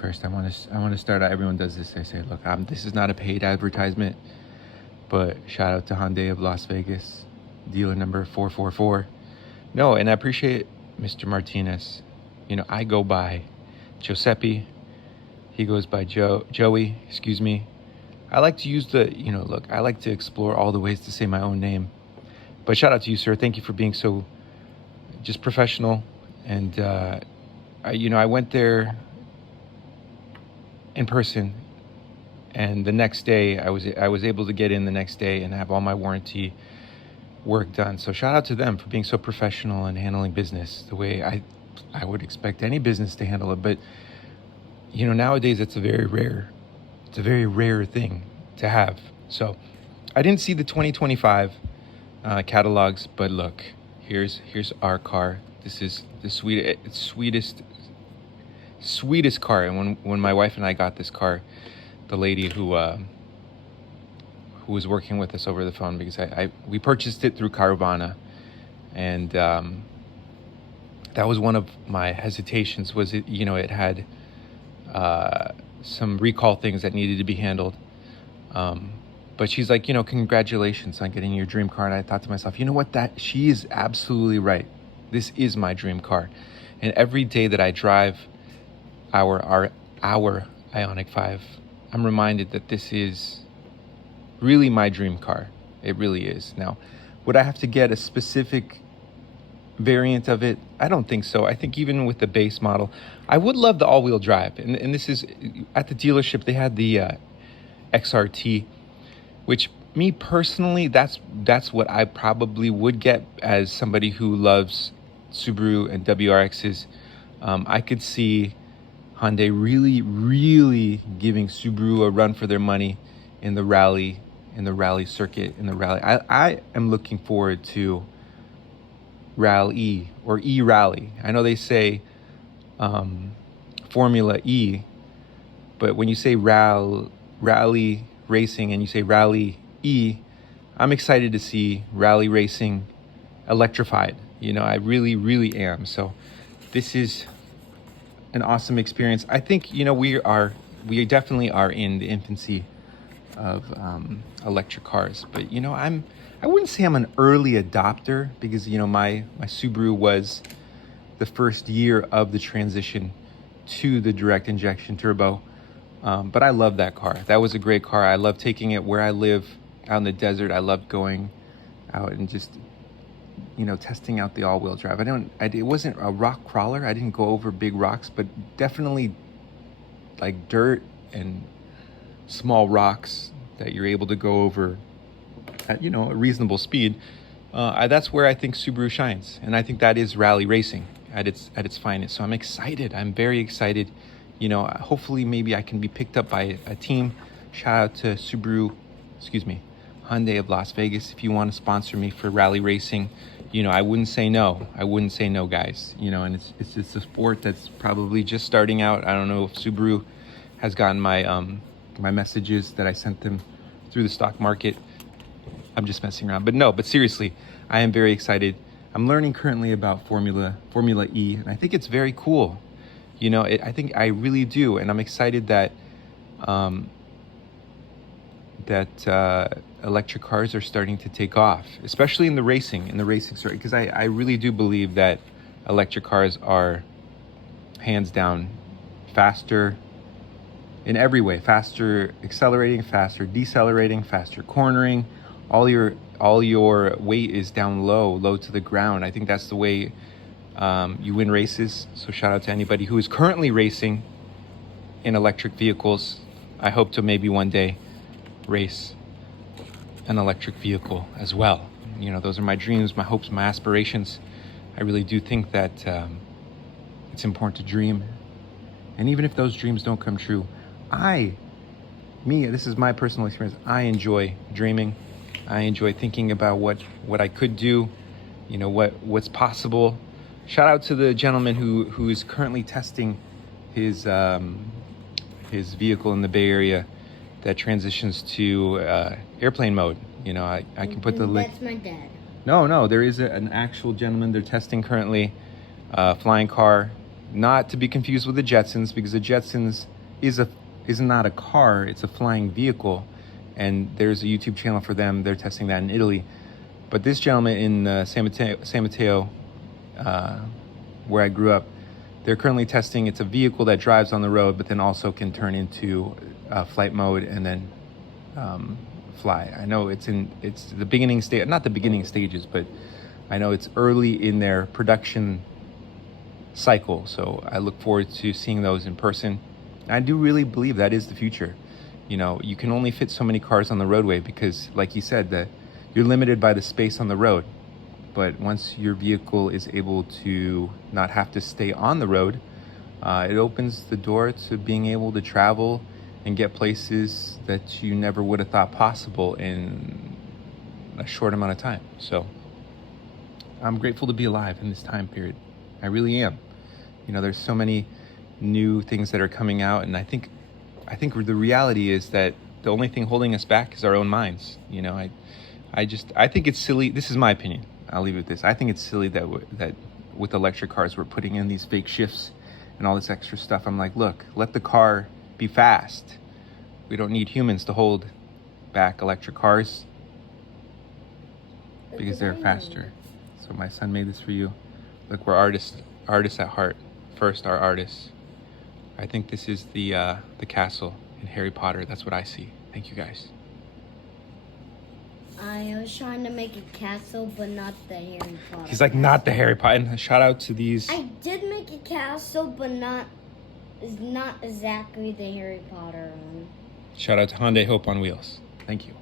First, I want to start out. Everyone does this. They say, "Look, this is not a paid advertisement, but shout out to Hyundai of Las Vegas, dealer number 444." No, and I appreciate Mr. Martinez. I go by Giuseppe. He goes by Joey. Excuse me. I like to use look. I like to explore all the ways to say my own name. But shout out to you, sir. Thank you for being so just professional. And I went there in person, and the next day I was able to get in the next day and have all my warranty work done. So shout out to them for being so professional and handling business the way I would expect any business to handle it. But nowadays it's a very rare thing to have. So I didn't see the 2025 catalogs, but look, here's our car. This is the sweetest car. And when my wife and I got this car, the lady who was working with us over the phone, because we purchased it through Carvana, and that was one of my hesitations. Was it had some recall things that needed to be handled, but she's like, congratulations on getting your dream car. And I thought to myself, you know what, that she is absolutely right. This is my dream car, and every day that I drive our Ioniq 5, I'm reminded that this is really my dream car. It really is. Now, would I have to get a specific variant of it? I don't think so. I think even with the base model, I would love the all-wheel drive. And this is, at the dealership, they had the XRT, which me personally, that's what I probably would get as somebody who loves Subaru and WRXs. I could see Hyundai really giving Subaru a run for their money in the rally circuit, in the rally. I am looking forward to Rally or E-Rally. I know they say Formula E, but when you say rally racing and you say Rally E, I'm excited to see rally racing electrified. I really am. So this is an awesome experience. I think we definitely are in the infancy of electric cars, but I wouldn't say I'm an early adopter, because my Subaru was the first year of the transition to the direct injection turbo, but I love that car. That was a great car. I love taking it where I live out in the desert. I love going out and just testing out the all-wheel drive. It wasn't a rock crawler. I didn't go over big rocks, but definitely like dirt and small rocks that you're able to go over at a reasonable speed. That's where I think Subaru shines, and I think that is rally racing at its finest. So I'm excited. I'm very excited. Hopefully maybe I can be picked up by a team. Shout out to Hyundai of Las Vegas. If you want to sponsor me for rally racing, I wouldn't say no. Guys. And it's just a sport that's probably just starting out. I don't know if Subaru has gotten my messages that I sent them through the stock market. I'm just messing around. But seriously, I am very excited. I'm learning currently about Formula E, and I think it's very cool. I think I really do, and I'm excited that electric cars are starting to take off, especially in the racing story, because I really do believe that electric cars are hands down faster in every way, faster accelerating, faster decelerating, faster cornering. All your weight is down low to the ground. I think that's the way you win races. So shout out to anybody who is currently racing in electric vehicles. I hope to maybe one day race an electric vehicle as well. Those are my dreams, my hopes, my aspirations. I really do think that it's important to dream. And even if those dreams don't come true, this is my personal experience. I enjoy dreaming. I enjoy thinking about what I could do, what's possible. Shout out to the gentleman who is currently testing his vehicle in the Bay Area that transitions to airplane mode. I can put the link. That's my dad. No, there is an actual gentleman. They're testing currently, flying car Not to be confused with the Jetsons, because the Jetsons is not a car, it's a flying vehicle. And there's a YouTube channel for them. They're testing that in Italy. But this gentleman in San Mateo, where I grew up, they're currently testing. It's a vehicle that drives on the road, but then also can turn into flight mode and then fly. I know it's the beginning stage, not the beginning stages, but I know it's early in their production cycle. So I look forward to seeing those in person. I do really believe that is the future. You know, you can only fit so many cars on the roadway because, like you said, that you're limited by the space on the road. But once your vehicle is able to not have to stay on the road, it opens the door to being able to travel and get places that you never would have thought possible in a short amount of time. So I'm grateful to be alive in this time period. I really am. You know, there's so many new things that are coming out, and I think the reality is that the only thing holding us back is our own minds. You know, I think it's silly. This is my opinion. I'll leave it with this. I think it's silly that with electric cars we're putting in these fake shifts and all this extra stuff. I'm like, look, let the car be fast. We don't need humans to hold back electric cars because they're faster. So my son made this for you. Look, we're artists at heart. First, our artists. I think this is the castle in Harry Potter. That's what I see. Thank you, guys. I was trying to make a castle, but not the Harry Potter. He's like, not the Harry Potter. And shout out to these. I did make a castle, but not exactly the Harry Potter one. Shout out to Hyundai Hope on Wheels. Thank you.